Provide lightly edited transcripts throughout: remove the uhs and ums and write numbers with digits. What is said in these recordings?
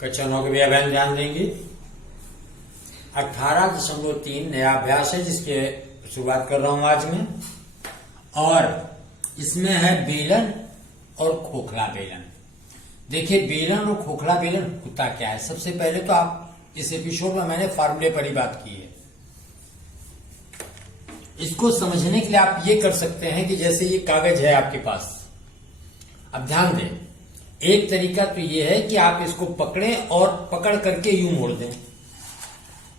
कक्षाओं के भी अध्ययन ध्यान देंगे। 18.3 नया अभ्यास है जिसके शुरुआत कर रहा हूं आज में, और इसमें है बेलन और खोखला बेलन। देखिए बेलन और खोखला बेलन होता क्या है। सबसे पहले तो आप इस एपिसोड में मैंने फार्मूले पर ही बात की है। इसको समझने के लिए आप ये कर सकते हैं कि जैसे ये कागज है आपके पास, अब ध्यान दें, एक तरीका तो ये है कि आप इसको पकड़ें और पकड़ करके यूं मोड़ दें।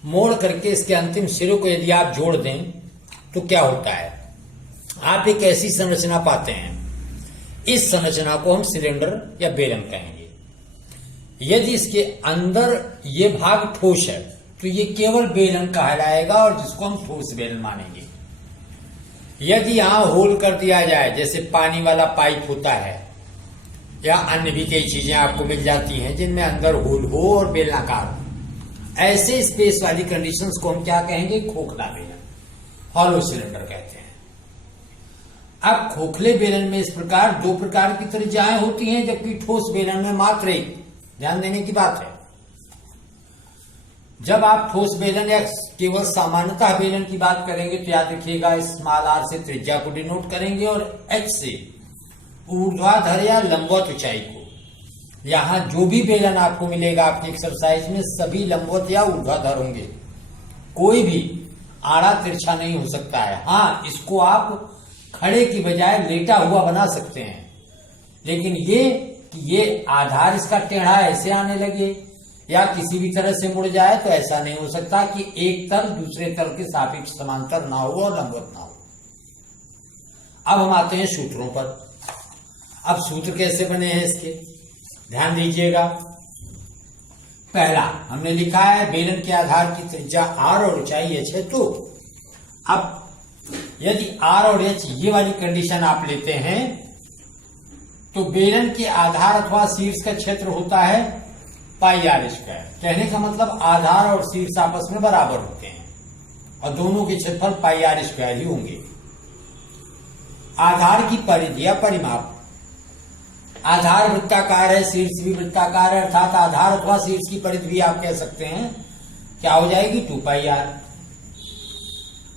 मोड़ करके इसके अंतिम सिरों को यदि आप जोड़ दें तो क्या होता है, आप एक ऐसी संरचना पाते हैं। इस संरचना को हम सिलेंडर या बेलन कहेंगे। यदि इसके अंदर ये भाग ठोस है तो ये केवल बेलन कहलाएगा और जिसको हम ठोस बेलन मानेंगे। यदि यहां होल कर दिया जाए, जैसे पानी वाला पाइप होता है या अन्य भी कई चीजें आपको मिल जाती हैं जिनमें अंदर होल हो और बेलनाकार हो, ऐसे स्पेस वाली कंडीशंस को हम क्या कहेंगे, खोखला बेलन, हॉलो सिलेंडर कहते हैं। अब खोखले बेलन में इस प्रकार दो प्रकार की त्रिज्याएं होती हैं, जबकि ठोस बेलन में मात्र एक। ध्यान देने की बात है, जब आप ठोस बेलन या केवल सामान्यतः बेलन की बात करेंगे तो याद रखिएगा स्मॉल आर से त्रिज्या को डिनोट करेंगे और एच से ऊर्ध्वाधर या लंबवत ऊंचाई को। यहां जो भी बेलन आपको मिलेगा आपकी एक्सरसाइज में सभी लंबवत या ऊर्ध्वाधर होंगे, कोई भी आड़ा तिरछा नहीं हो सकता है। हाँ, इसको आप खड़े की बजाय लेटा हुआ बना सकते हैं, लेकिन ये आधार इसका टेढ़ा ऐसे आने लगे या किसी भी तरह से मुड़ जाए तो ऐसा नहीं हो सकता कि एक तल दूसरे तल के सापेक्ष समांतर ना हो और लंबवत ना हो। अब हम आते हैं सूत्रों पर। अब सूत्र कैसे बने हैं इसके, ध्यान दीजिएगा। पहला हमने लिखा है बेलन के आधार की त्रिज्या आर और ऊंचाई एच है। तो अब यदि आर और एच ये वाली कंडीशन आप लेते हैं तो बेलन के आधार अथवा शीर्ष का क्षेत्र होता है पाई आर स्क्वायर। कहने का मतलब आधार और शीर्ष आपस में बराबर होते हैं और दोनों के क्षेत्रफल पाई आर स्क्वायर ही होंगे। आधार की परिधि या परिमाप, आधार वृत्ताकार है, शीर्ष भी वृत्ताकार है, अर्थात आधार अथवा शीर्ष की परिधि भी आप कह सकते हैं क्या हो जाएगी, 2 पाई आर।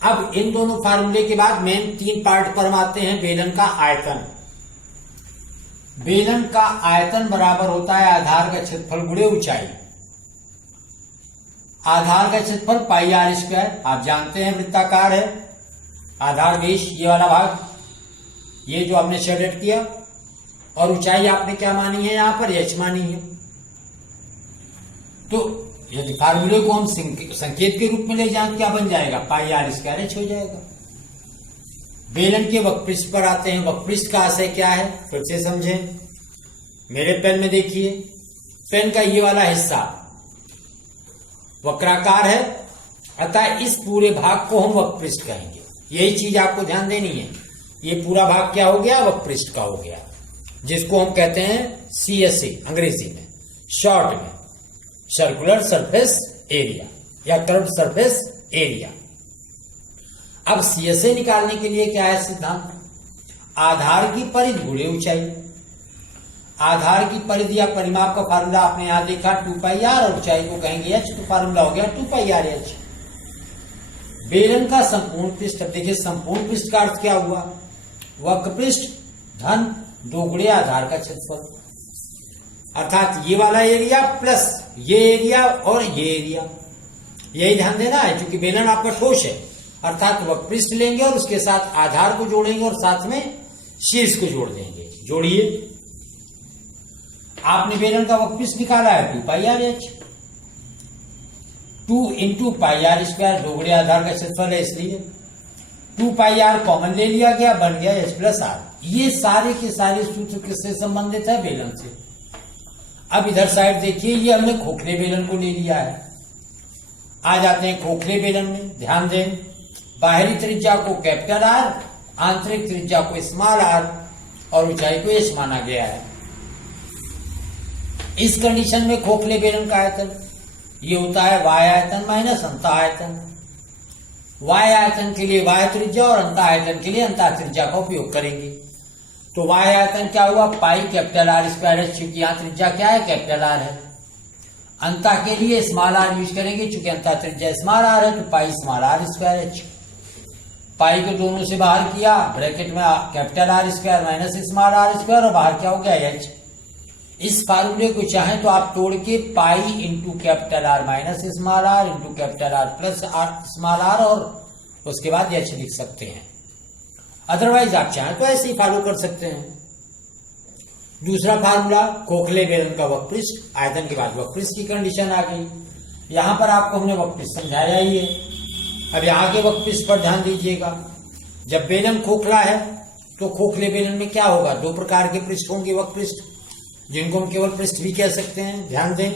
अब इन दोनों फार्मूले के बाद मेन 3 पार्ट पर हम आते हैं। बेलन का आयतन, बेलन का आयतन बराबर होता है आधार का क्षेत्रफल गुणे ऊंचाई। आधार का क्षेत्रफल पाई आर स्क्वायर, आप जानते हैं वृत्ताकार है, आधार बेस ये वाला भाग, ये जो हमने शेडेड किया, और ऊंचाई आपने क्या मानी है, यहां पर एच मानी है। तो यदि फार्मूले को हम संकेत के रूप में ले जाएं क्या बन जाएगा, पाई आर स्क्वायर एच हो जाएगा। बेलन के वक्रपृष्ठ पर आते हैं। वक्रपृष्ठ का आशय क्या है, फिर से समझें। मेरे पेन में देखिए, पेन का ये वाला हिस्सा वक्राकार है, अतः इस पूरे भाग को हम वक्रपृष्ठ कहेंगे। यही चीज आपको ध्यान देनी है। ये पूरा भाग क्या हो गया, वक्रपृष्ठ का हो गया, जिसको हम कहते हैं CSA अंग्रेजी में, शॉर्ट में सर्कुलर सरफेस एरिया या कर्व्ड सरफेस एरिया। अब CSA निकालने के लिए क्या है सिद्धांत, आधार की परिधि गुणे ऊंचाई। आधार की परिधि या परिमाप का फार्मूला आपने यहां देखा 2 पाई आर और ऊंचाई को कहेंगे h, तो फार्मूला हो गया 2 पाई आर एच। बेलन का संपूर्ण पृष्ठ, अब देखिए संपूर्ण पृष्ठ का अर्थ क्या हुआ, वक्रपृष्ठ धन 2 गुणे आधार का क्षेत्रफल, अर्थात ये वाला एरिया प्लस ये एरिया और ये एरिया। यही ध्यान देना है, क्योंकि बेलन आपका ठोस है, अर्थात वक्रपृष्ठ लेंगे और उसके साथ आधार को जोड़ेंगे और साथ में शीर्ष को जोड़ देंगे। जोड़िए, आपने बेलन का वक्रपृष्ठ निकाला है 2 pi R H. 2 into pi R square, 2 गुणे आधार का क्षेत्रफल है, इसलिए 2 पाई आर कॉमन ले लिया गया, बन गया एच प्लस आर। ये सारे के सारे सूत्र किससे संबंधित है, बेलन से। अब इधर साइड देखिए, ये हमने खोखले बेलन को ले लिया है। आ जाते हैं खोखले बेलन में। ध्यान दें, बाहरी त्रिज्या को कैपिटल आर, आंतरिक त्रिज्या को स्मॉल आर और ऊंचाई को एच माना गया है। इस कंडीशन में खोखले बेलन का आयतन ये होता है वाय आयतन माइनस अंतः आयतन। वाय आयतन के लिए वाय त्रिज्या और अंतः आयतन के लिए अंतः त्रिज्या का उपयोग करेंगे। तो वाय आयतन क्या हुआ, पाई कैपिटल आर स्क्वायर एच, क्योंकि यहां त्रिज्या क्या है, कैपिटल आर है। अंतः के लिए स्मॉल आर यूज करेंगे, चूंकि अंतः त्रिज्या स्मॉल आर है तो pi small R square H. Pi को दोनों से बाहर किया, ब्रैकेट में capital R square minus small R square, और बाहर क्या हो गया एच। इस फार्मूले को चाहें तो आप तोड़ के pi into capital R minus small r into capital R plus r small r और उसके बाद एच लिख सकते हैं। अदरवाइज आप चाहें तो ऐसे ही फॉलो कर सकते हैं। दूसरा फार्मूला, खोखले बेलन का वक्रपृष्ठ, आयतन के बाद वक्रपृष्ठ की कंडीशन आ गई। यहां पर आपको हमने वक्रपृष्ठ समझाया ही है। अब यहाँ के वक्रपृष्ठ पर ध्यान दीजिएगा। जब बेलन खोखला है तो खोखले बेलन में क्या होगा, दो प्रकार के पृष्ठ होंगे वक्रपृष्ठ, जिनको हम केवल पृष्ठ भी कह सकते हैं। ध्यान दें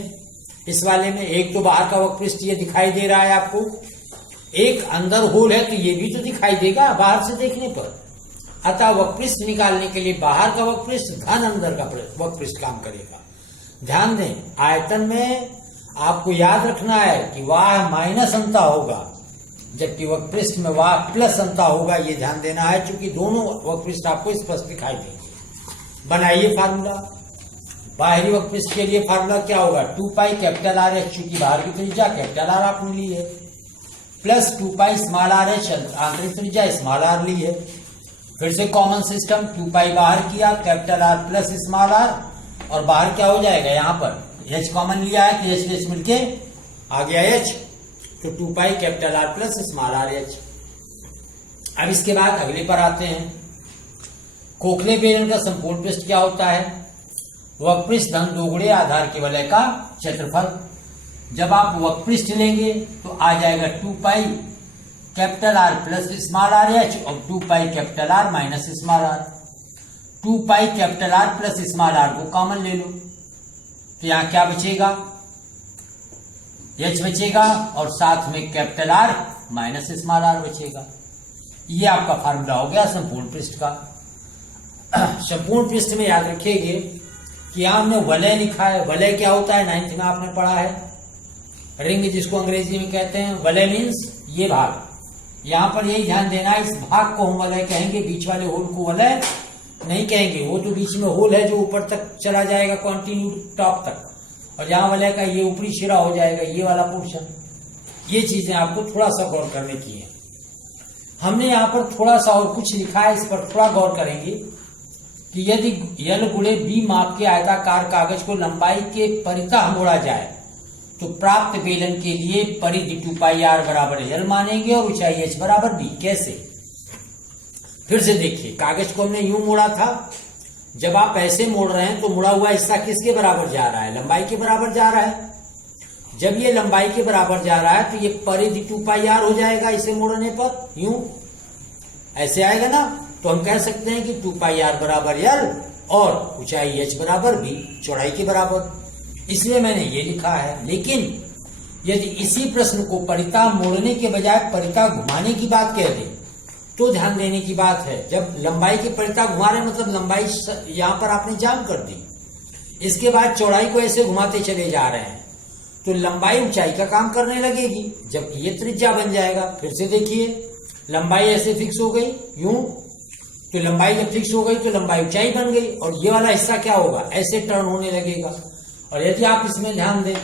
इस वाले में, एक तो बाहर का वक्रपृष्ठ ये दिखाई दे रहा है आपको, एक अंदर होल है तो ये भी तो दिखाई देगा बाहर से देखने पर। अतः वक्रपृष्ठ निकालने के लिए बाहर का वक्रपृष्ठ धन अंदर का वक्रपृष्ठ काम करेगा। ध्यान दें, आयतन में आपको याद रखना है कि वाह माइनस अंता होगा, जबकि वक्रपृष्ठ में वाह प्लस अंता होगा। ये ध्यान देना है, क्योंकि दोनों वक्रपृष्ठ आपको स्पष्ट दिखाई देंगे। बनाइए फार्मूला। बाहरी वक्रपृष्ठ के लिए फार्मूला क्या होगा, 2 पाई कैपिटल आर एच, चूंकि बाहर की त्रिज्या कैपिटल आर आपने ली है, प्लस 2 पाई स्मॉल आर एच, आंतरिक त्रिज्या स्मॉल आर ली है। फिर से कॉमन सिस्टम, 2 पाई बाहर किया, capital R plus small r, और बाहर क्या हो जाएगा, यहां पर एच कॉमन लिया है तो एच एच मिलके आ गया एच, तो 2 pi capital R plus small R H. अब इसके बाद अगले पर आते हैं। खोखले बेलन का संपूर्ण पृष्ठ क्या होता है, वक्रपृष्ठ धन दोगुणे आधार के वलय का क्षेत्रफल। जब आप वक्रपृष्ठ लेंगे तो आ जाएगा 2 pi capital R plus small R H और 2 pi capital R minus small R. 2 pi capital R plus small R को कॉमन ले लो तो यहां क्या बचेगा, एच बचेगा और साथ में capital R minus small R बचेगा। ये आपका फार्मूला हो गया संपूर्ण पृष्ठ का। संपूर्ण पृष्ठ में याद रखिएगा कि यहां हमने वलय लिखा है। वलय क्या होता है, 9th में आपने पढ़ा है, रिंग जिसको अंग्रेजी में कहते हैं। वलय मीन्स ये भाग, यहां पर यही ध्यान देना है, इस भाग को हम वलय कहेंगे, बीच वाले होल को वलय नहीं कहेंगे। वो तो बीच में होल है जो ऊपर तक चला जाएगा कंटिन्यू टॉप तक, और यहाँ वलय का ये ऊपरी सिरा हो जाएगा, ये वाला पोर्शन। ये चीजें आपको थोड़ा सा गौर करने की है। हमने यहाँ पर थोड़ा सा और कुछ लिखा है, इस पर थोड़ा गौर करेंगे कि यदि यल गुणे बी माप के आयताकार कागज को लंबाई के परितः मोड़ा जाए तो प्राप्त बेलन के लिए परिधि 2 पाई आर बराबर यल मानेंगे और ऊंचाई एच बराबर बी। कैसे, फिर से देखिए, कागज को हमने यूं मोड़ा था। जब आप ऐसे मोड़ रहे हैं तो मुड़ा हुआ हिस्सा किसके बराबर जा रहा है, लंबाई के बराबर जा रहा है। जब ये लंबाई के बराबर जा रहा है तो ये परिधि 2 पाई आर हो जाएगा। इसे मोड़ने पर यूं ऐसे आएगा ना, तो हम कह सकते हैं कि 2 पाई आर बराबर यल और ऊंचाई एच बराबर बी, चौड़ाई के बराबर। इसलिए मैंने ये लिखा है। लेकिन यदि इसी प्रश्न को परितः मोड़ने के बजाय परितः घुमाने की बात कह दें तो ध्यान देने की बात है। जब लंबाई के परितः घुमा रहे मतलब लंबाई यहां पर आपने जाम कर दी, इसके बाद चौड़ाई को ऐसे घुमाते चले जा रहे हैं तो लंबाई ऊंचाई का काम करने लगेगी, जबकि ये त्रिज्या बन जाएगा। फिर से देखिए, लंबाई ऐसे फिक्स हो गई यूं, तो लंबाई जब फिक्स हो गई तो लंबाई ऊंचाई बन गई, और ये वाला हिस्सा क्या होगा, ऐसे टर्न होने लगेगा। और यदि आप इसमें ध्यान दें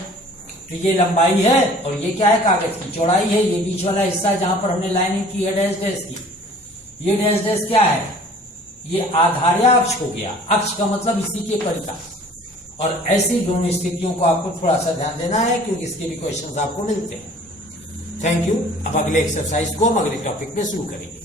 तो ये लंबाई है और ये क्या है, कागज की चौड़ाई है। ये बीच वाला हिस्सा जहां पर हमने लाइनिंग की है डैश डैश की, ये डैश डैश क्या है, ये आधार्य अक्ष हो गया। अक्ष का मतलब इसी के परितः। और ऐसी दोनों स्थितियों को आपको थोड़ा सा ध्यान देना है, क्योंकि इसके भी क्वेश्चंस आपको मिलते हैं। Thank you. अब अगले एक्सरसाइज को हम अगले टॉपिक में शुरू करेंगे।